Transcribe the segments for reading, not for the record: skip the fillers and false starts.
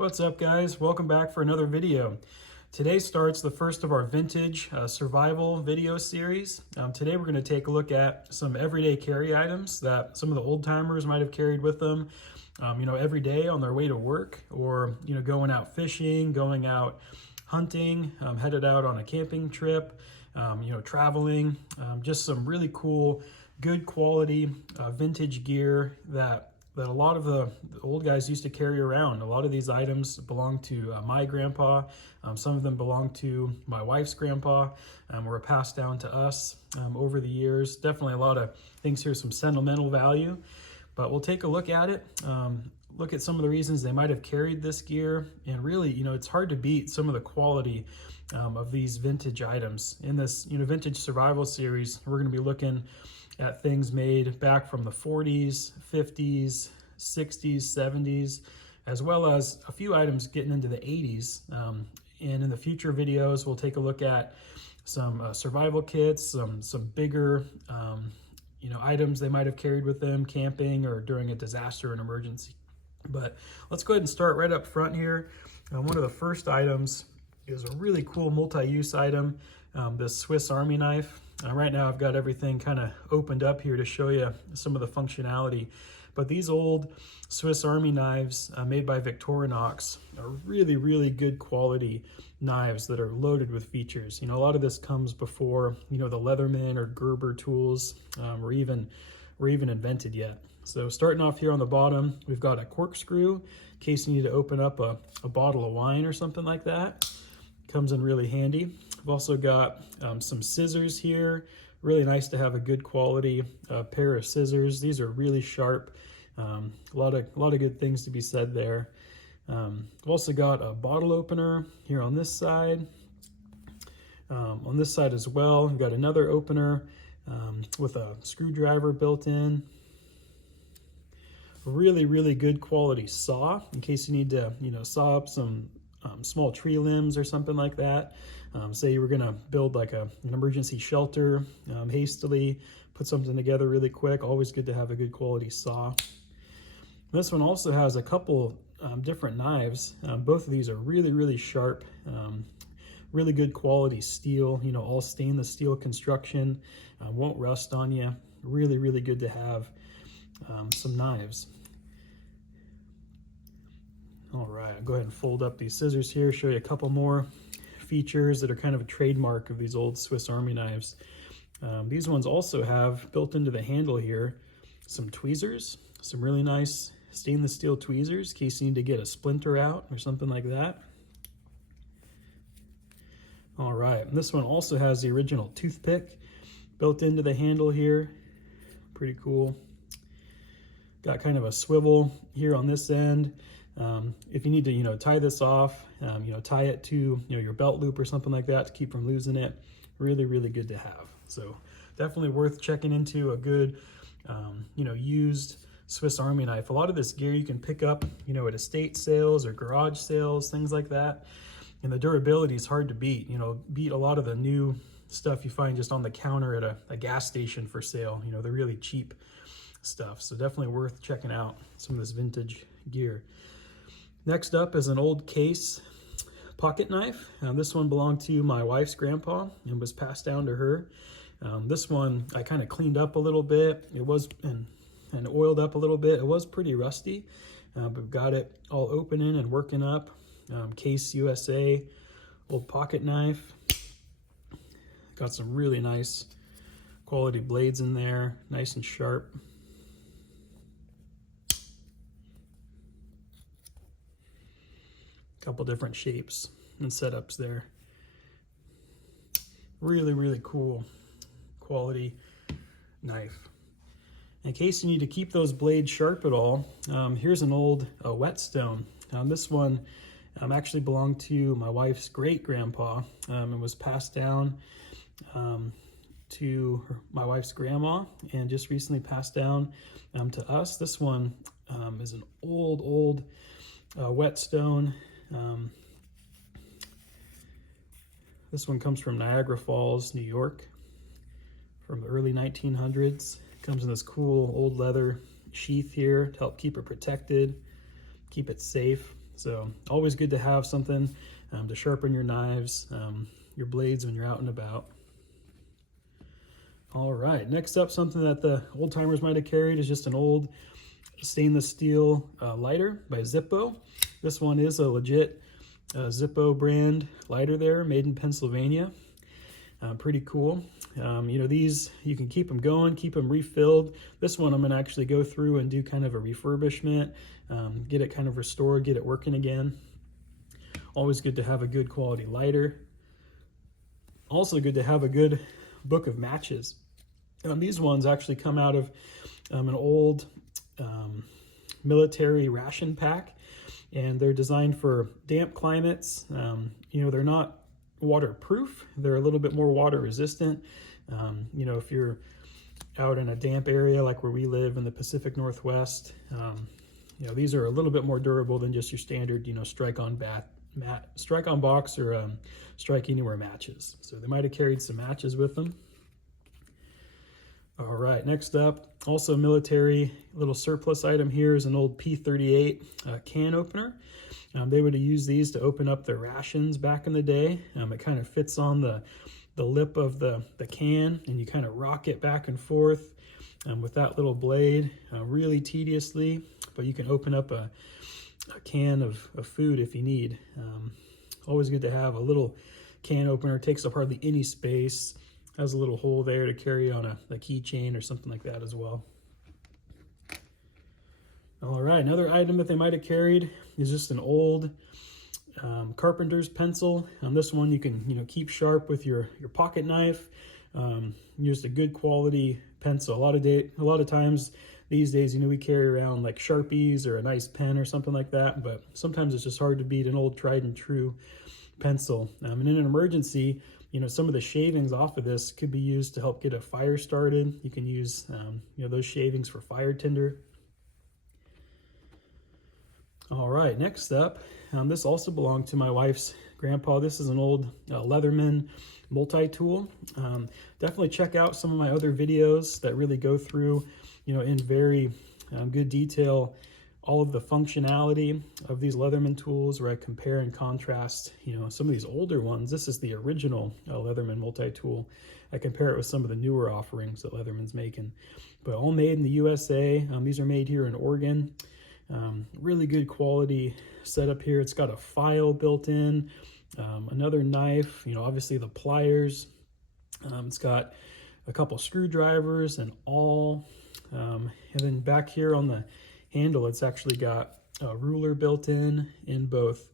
What's up, guys? Welcome back for another video. Today starts the first of our vintage survival video series. Today we're going to take a look at some everyday carry items that some of the old timers might have carried with them, every day on their way to work, or going out fishing, going out hunting, headed out on a camping trip, traveling. Just some really cool, good quality vintage gear that a lot of the old guys used to carry around. A lot of these items belong to my grandpa. Some of them belong to my wife's grandpa, were passed down to us over the years. Definitely a lot of things here, some sentimental value, but we'll take a look at it, look at some of the reasons they might have carried this gear. And really, it's hard to beat some of the quality of these vintage items. In this vintage survival series, we're going to be looking at things made back from the 40s, 50s, 60s, 70s, as well as a few items getting into the 80s. And in the future videos, we'll take a look at some survival kits, some bigger items they might have carried with them camping or during a disaster and emergency. But let's go ahead and start right up front here. One of the first items is a really cool multi-use item, this Swiss Army knife. Right now I've got everything kind of opened up here to show you some of the functionality. But these old Swiss Army knives made by Victorinox are really, really good quality knives that are loaded with features. A lot of this comes before, the Leatherman or Gerber tools were even invented yet. So starting off here on the bottom, we've got a corkscrew in case you need to open up a bottle of wine or something like that. Comes in really handy. I've also got some scissors here. Really nice to have a good quality pair of scissors. These are really sharp. A lot of good things to be said there. I've also got a bottle opener here on this side. On this side as well, we've got another opener with a screwdriver built in. Really, really good quality saw in case you need to, saw up some small tree limbs or something like that. Say you were gonna build like an emergency shelter hastily, put something together really quick. Always good to have a good quality saw. This one also has a couple different knives. Both of these are really, really sharp, really good quality steel, all stainless steel construction, won't rust on you. Really, really good to have some knives. All right, I'll go ahead and fold up these scissors here, show you a couple more features that are kind of a trademark of these old Swiss Army knives. These ones also have built into the handle here some tweezers, some really nice stainless steel tweezers in case you need to get a splinter out or something like that. All right, and this one also has the original toothpick built into the handle here. Pretty cool. Got kind of a swivel here on this end. If you need to, tie this off, tie it to, your belt loop or something like that to keep from losing it. Really, really good to have. So definitely worth checking into a good, used Swiss Army knife. A lot of this gear you can pick up, at estate sales or garage sales, things like that. And the durability is hard to beat. Beat a lot of the new stuff you find just on the counter at a gas station for sale. They're really cheap stuff. So definitely worth checking out some of this vintage gear. Next up is an old case pocket knife. This one belonged to my wife's grandpa and was passed down to her. This one I kind of cleaned up a little bit. It was and oiled up a little bit. It was pretty rusty, but got it all opening and working up. Case USA, old pocket knife. Got some really nice quality blades in there, nice and sharp. Couple different shapes and setups there. Really, really cool quality knife. In case you need to keep those blades sharp at all, here's an old whetstone. This one actually belonged to my wife's great-grandpa and was passed down to my wife's grandma and just recently passed down to us. This one is an old whetstone. This one comes from Niagara Falls, New York, from the early 1900s. Comes in this cool old leather sheath here to help keep it protected, keep it safe. So always good to have something to sharpen your knives, your blades when you're out and about. All right, next up, something that the old timers might have carried is just an old stainless steel lighter by Zippo. This one is a legit Zippo brand lighter there, made in Pennsylvania. Pretty cool. You know, these, you can keep them going, keep them refilled. This one I'm going to actually go through and do kind of a refurbishment, get it kind of restored, get it working again. Always good to have a good quality lighter. Also good to have a good book of matches. These ones actually come out of an old military ration pack, and they're designed for damp climates. You know, they're not waterproof. They're a little bit more water resistant. You know, if you're out in a damp area like where we live in the Pacific Northwest, you know, these are a little bit more durable than just your standard, you know, strike-on box or strike anywhere matches. So they might have carried some matches with them. All right, next up, also military little surplus item here is an old P38 can opener. They would have used these to open up their rations back in the day. It kind of fits on the lip of the can, and you kind of rock it back and forth with that little blade really tediously, but you can open up a can of food if you need. Always good to have a little can opener. Takes up hardly any space. Has a little hole there to carry on a keychain or something like that as well. All right, another item that they might have carried is just an old carpenter's pencil. This one you can, you know, keep sharp with your pocket knife. Just a good quality pencil. A lot of times these days, you know, we carry around like Sharpies or a nice pen or something like that, but sometimes it's just hard to beat an old tried and true pencil. And in an emergency, you know, some of the shavings off of this could be used to help get a fire started. You can use, you know, those shavings for fire tinder. All right, next up, this also belonged to my wife's grandpa. This is an old Leatherman multi-tool. Definitely check out some of my other videos that really go through, you know, in very good detail all of the functionality of these Leatherman tools, where I compare and contrast, you know, some of these older ones. This is the original Leatherman multi-tool. I compare it with some of the newer offerings that Leatherman's making, but all made in the USA. These are made here in Oregon. Really good quality setup here. It's got a file built in, another knife, you know, obviously the pliers. It's got a couple screwdrivers and all. And then back here on the handle, it's actually got a ruler built in both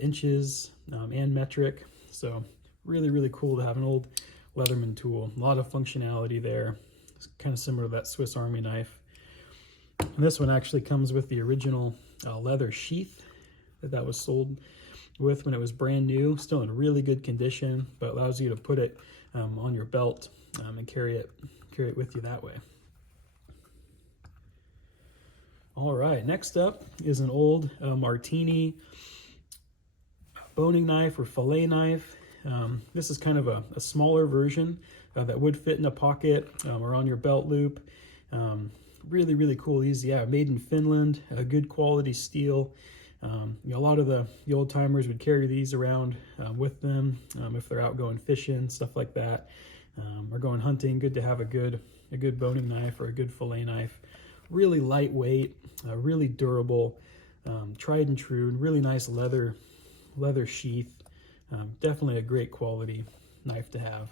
inches and metric. So really, really cool to have an old Leatherman tool. A lot of functionality there. It's kind of similar to that Swiss Army knife. And this one actually comes with the original leather sheath that was sold with when it was brand new. Still in really good condition, but allows you to put it on your belt and carry it with you that way. All right, next up is an old Marttiini boning knife or fillet knife. This is kind of a smaller version that would fit in a pocket or on your belt loop. Really, really cool. These, yeah, made in Finland, a good quality steel. You know, a lot of the old timers would carry these around with them if they're out going fishing, stuff like that, or going hunting. Good to have a good boning knife or a good fillet knife. Really lightweight, really durable, tried and true, and really nice leather sheath. Definitely a great quality knife to have.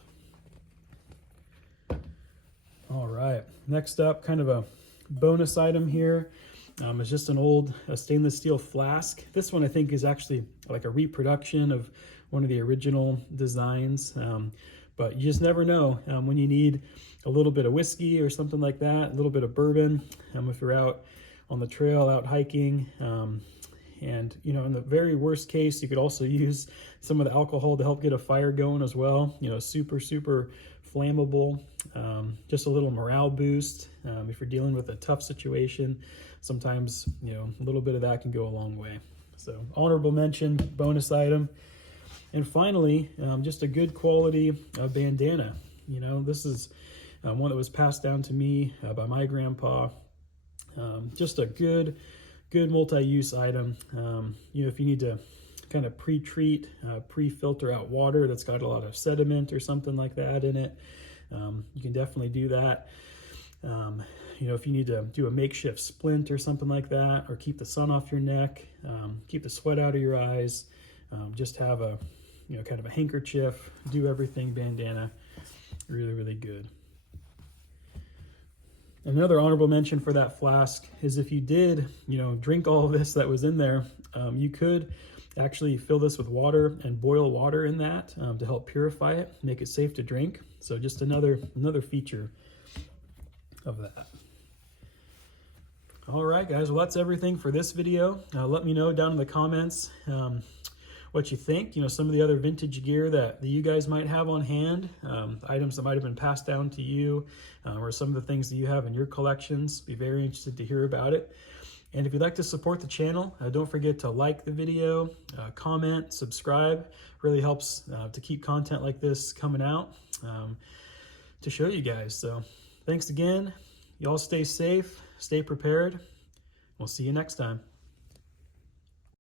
All right, next up, kind of a bonus item here. It's just an old stainless steel flask. This one I think is actually like a reproduction of one of the original designs, but you just never know when you need a little bit of whiskey or something like that, a little bit of bourbon, if you're out on the trail, out hiking. And, you know, in the very worst case, you could also use some of the alcohol to help get a fire going as well. You know, super, super flammable, just a little morale boost. If you're dealing with a tough situation, sometimes, you know, a little bit of that can go a long way. So honorable mention, bonus item. And finally, just a good quality bandana. You know, this is one that was passed down to me by my grandpa. Just a good good multi-use item. You know, if you need to kind of pre-treat, pre-filter out water that's got a lot of sediment or something like that in it, you can definitely do that. You know, if you need to do a makeshift splint or something like that, or keep the sun off your neck, keep the sweat out of your eyes, just have a, you know, kind of a handkerchief, do everything bandana, really, really good. Another honorable mention for that flask is if you did, you know, drink all of this that was in there, you could actually fill this with water and boil water in that to help purify it, make it safe to drink. So just another feature of that. All right, guys, well, that's everything for this video. Let me know down in the comments what you think. You know, some of the other vintage gear that you guys might have on hand, items that might have been passed down to you, or some of the things that you have in your collections. Be very interested to hear about it. And if you'd like to support the channel, don't forget to like the video, comment, subscribe. Really helps to keep content like this coming out to show you guys. So thanks again. You all stay safe, stay prepared. We'll see you next time.